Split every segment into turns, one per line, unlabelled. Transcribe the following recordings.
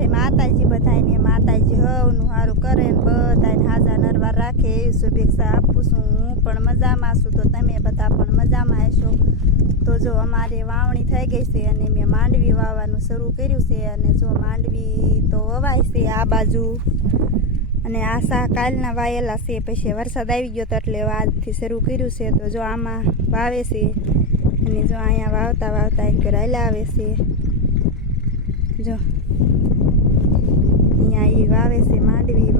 જય માતાજી બધાને માતાજી હવનું સારું કરે ને બધાને હાજા નરવાર રાખે એવી શુભેચ્છા આપું છું હું પણ મજામાં છું. તો તમે બધા પણ મજામાં હશો? તો જો અમારે વાવણી થઈ ગઈ છે અને મેં માંડવી વાવવાનું શરૂ કર્યું છે અને જો માંડવી તો વવાય છે આ બાજુ. અને આશા કાલના વાયેલા છે, પછી વરસાદ આવી ગયો તો એટલે આજથી શરૂ કર્યું છે. તો જો આમાં વાવે છે અને જો અહીંયા વાવતા વાવતા એક રાયલા આવે છે. જો અહીંયા વાવે છે, માંડવી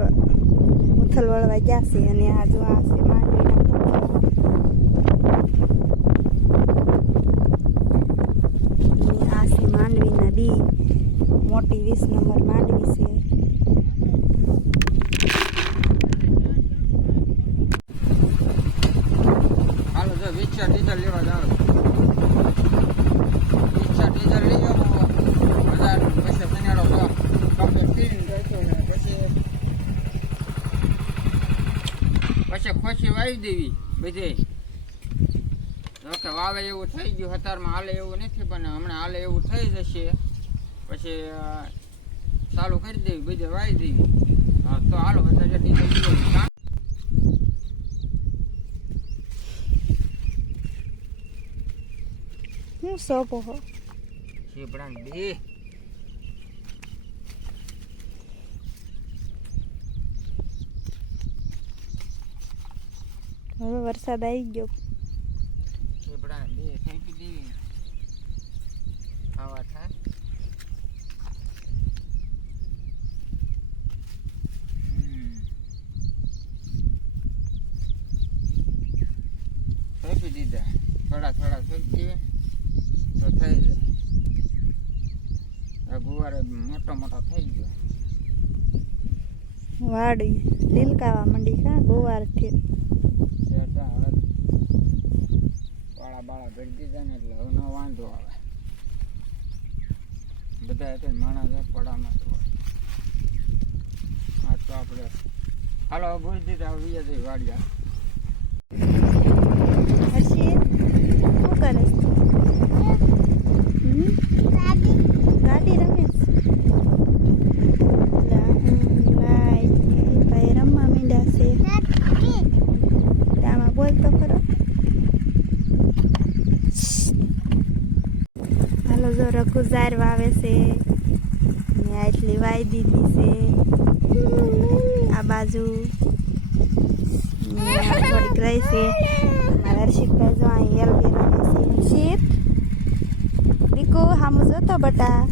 ઉથલ વળવા ગયા છે અને આ જો આ છે માંડવીના છે માંડવીના બી, મોટી વીસ નંબર માંડવી છે.
ડીઝલ લેવા જાવ. ડીઝલ લઈ જાવ હજાર પછી મહિનાનો કમ્પ્લીટ કરીને જઈશું ને પછી ખોશી વાવી દેવી બધે. કે વાવે એવું થઈ ગયું હતારમાં હાલે એવું નથી પણ હમણાં હાલે એવું થઈ જશે. પછી ચાલુ કરી દેવી બધે વાવી દેવી. હા તો હાલો અત્યારે લઈ
હું? સોપો હો
શીપડા બે.
હવે વરસાદ આવી ગયો
દીધા થોડા થોડા ફેંકી તો થઈ જાય. ગુવાર મોટો મોટો થઈ ગયો.
વાડી લીલકાવા મંડી કા ગોવારથી.
શેરતા હવે વાળા બાળા ભરી દીધા ને એટલે હવે નો વાંધો આવે બધા એટલે માણસ પડામાં જ હોય. આ તો આપણે હાલો ભૂલી દીધા હવે જઈ વાડિયા
હર્ષિત શું કરે છે હમ? ગાડી રમે છે લા, હમ, લાઈ, એ ભાઈ રમવા માંડ્યા છે આમાં બોલ તો ખરો હાલો જો રઘુઝાર વાવે છે. ને આટલી વાઈ દીધી છે. આ બાજુ થોડીક રહી છે. મારા હર્ષિતભાઈ જો અહીં એલબી રમે છે. દીકુ, હામું જોતો બટા?